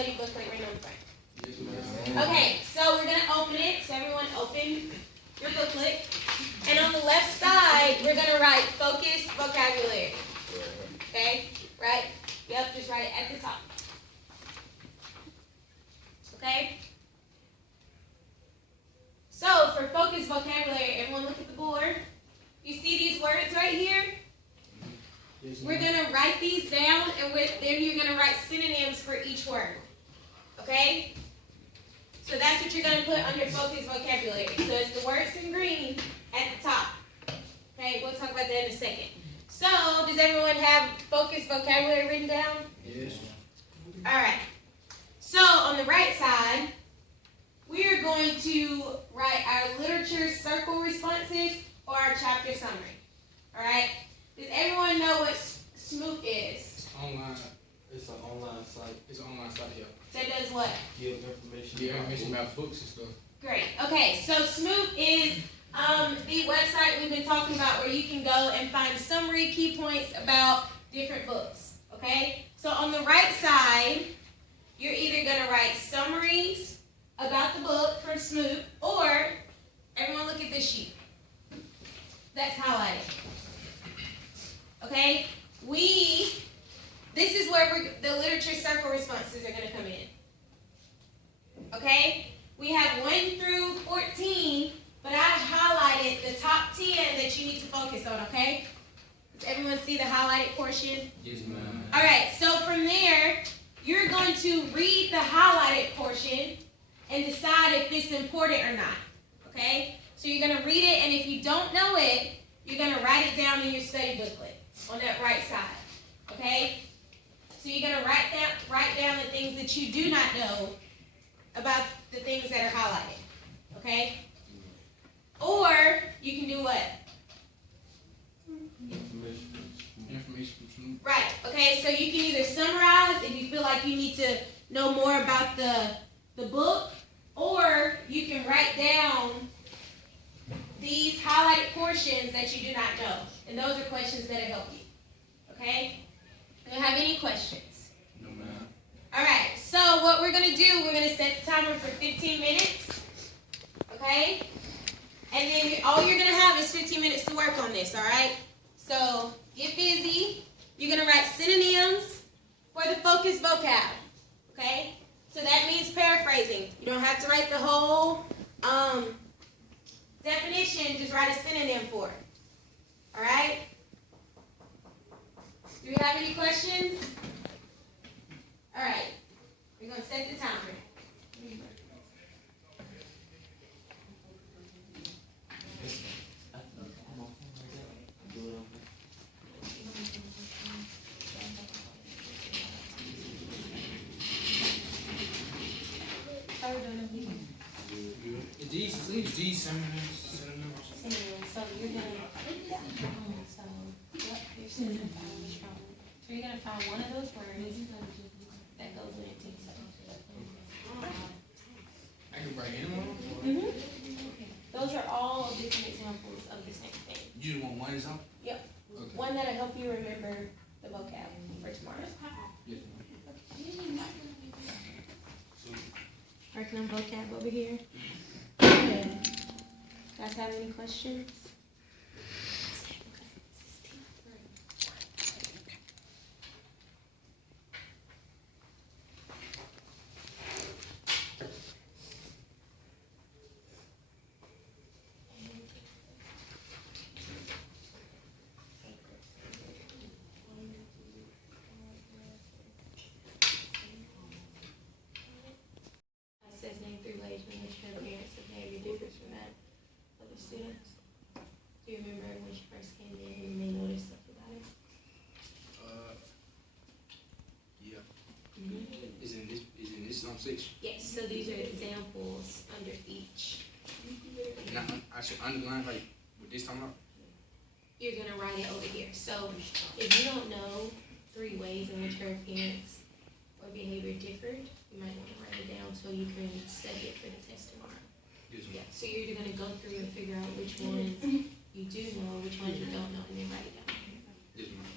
study booklet right on the front. Okay, so we're going to open it. So everyone open your booklet. And on the left side, we're going to write focus vocabulary. Okay? Right? Yep, just write it at the top. Okay? So for focus vocabulary, everyone look at the board. You see these words right here? We're going to write these down, and then you're going to write synonyms for each word. Okay? So that's what you're going to put under focus vocabulary. So it's the words in green at the top. Okay, we'll talk about that in a second. So, does everyone have focus vocabulary written down? Yes. All right. So, on the right side, we are going to write our literature circle responses or our chapter summary. All right? Does everyone know what SMOOC is? Online. It's an online site. It's an online site here. That does what? Give information. Yeah, information about books and stuff. Great. Okay, so SMOOC is the website we've been talking about where you can go and find summary key points about different books. Okay? So on the right side, you're either going to write summaries about the book from SMOOC, or everyone look at this sheet. That's highlighted. Okay? This is where the literature circle responses are going to come in. Okay? We have 1 through 14, but I've highlighted the top 10 that you need to focus on, okay? Does everyone see the highlighted portion? Yes, ma'am. All right, so from there, you're going to read the highlighted portion and decide if it's important or not, okay? So you're going to read it, and if you don't know it, you're going to write it down in your study booklet on that right side, okay? So you're going to write down the things that you do not know about the things that are highlighted, okay? Or you can do what? Information from Right, okay, so you can either summarize if you feel like you need to know more about the book, or you can write down these highlighted portions that you do not know. And those are questions that will help you, okay? Do you have any questions? No, ma'am. All right, so what we're going to do, we're going to set the timer for 15 minutes, okay? And then all you're going to have is 15 minutes to work on this, all right? So get busy. You're going to write synonyms for the focus vocab, okay? So that means paraphrasing. You don't have to write the whole definition, just write a synonym for it, all right? Do you have any questions? All right, we're going to set the timer. These synonyms. So you're going to find one of those words that goes with it. I can write anyone? Mm-hmm. Those are all different examples of the same thing. You just want one example? Yep. Okay. One that'll help you remember the vocab for tomorrow. Yes, ma'am. Working on vocab over here. Good. Guys have any questions? Says name 3 ways in which your appearance of behavior differs from that of the students. Do you remember when you first came in and you may notice stuff about it? Yeah. Mm-hmm. Is in this section? Yes, so these are examples under each. And I should underline like what this talking about? You're going to write it over here. So if you don't know 3 ways in which her appearance or behavior differed, you might want to write it down so you can study it for the test tomorrow. Yes, ma'am. Yeah, so you're either going to go through and figure out which ones you do know, which ones you don't know, and then write it down. Yes, ma'am.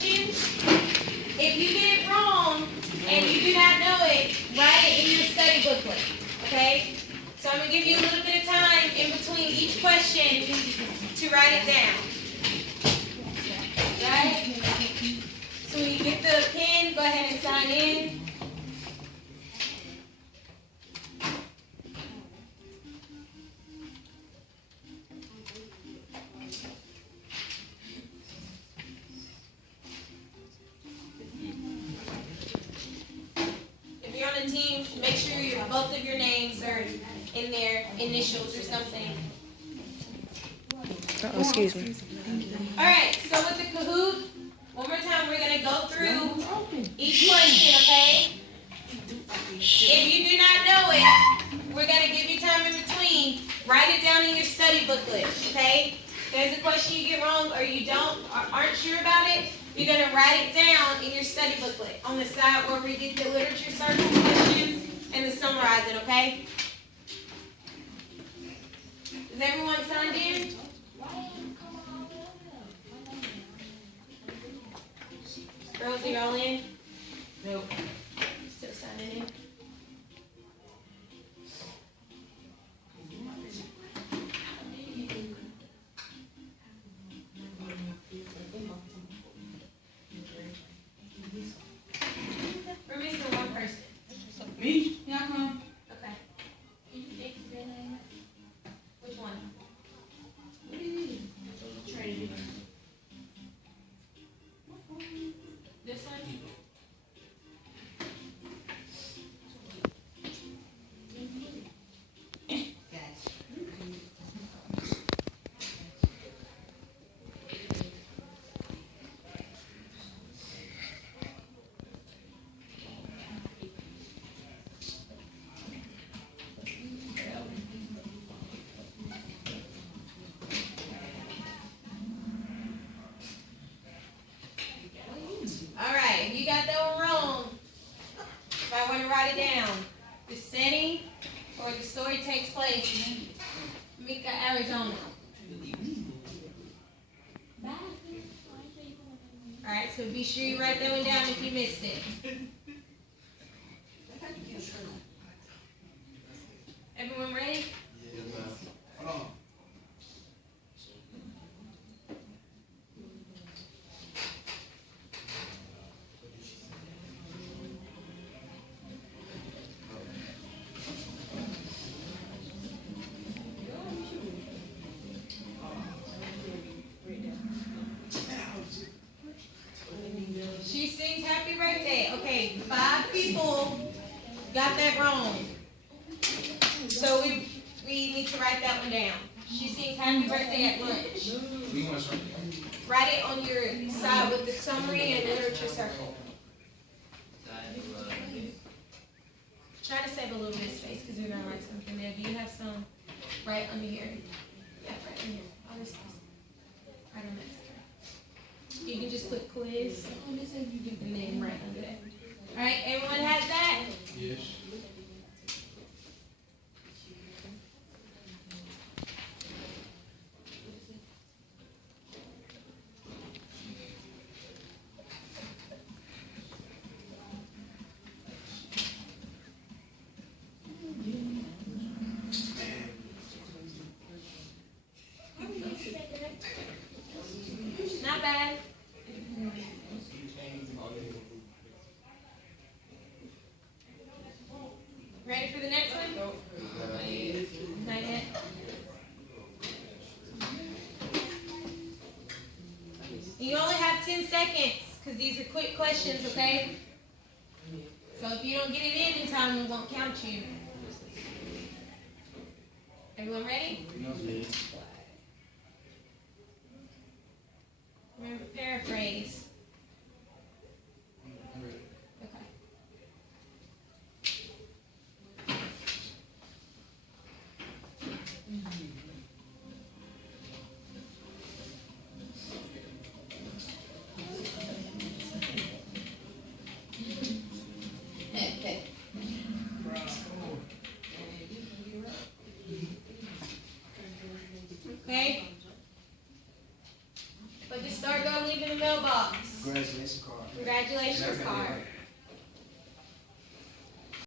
If you get it wrong and you do not give you a little bit of time in between each question to write it down. Right? So when you get the pen, go ahead and sign in. If you're on a team, make sure both of your names are in their initials or something. Oh, excuse me. All right, so with the Kahoot, one more time, we're going to go through each question, okay? If you do not know it, we're going to give you time in between. Write it down in your study booklet, okay? If there's a question you get wrong or you aren't sure about it, you're going to write it down in your study booklet on the side where we get the literature circle questions and the summarizing, okay? Is everyone signed in? Girls, are you all in? Nope. Still signing in? We're missing one person. Me? Yeah, come on. Okay. Which one? What do you need? Training. This one? You got that one wrong. If I want to write it down, the setting or the story takes place in Mika, Arizona. Alright, so be sure you write that one down if you missed it. Everyone ready? Hold on. She sings happy birthday. Okay, 5 people got that wrong. So we need to write that one down. She sings happy birthday at lunch. Write it on your side with the summary and literature circle. Try to save a little bit of space because you're going to write something there. Do you have some right under here? Yeah, right in here. All this space. Right on that side. You can just put quiz and then right under that. All right, everyone has that? Yes. Not bad. Ready for the next one? Not yet. You only have 10 seconds because these are quick questions, okay? So if you don't get it in time, we won't count you. Everyone ready? Remember, paraphrase. Okay. Okay? But just start going leaving the mailbox. Congratulations card. Congratulations card.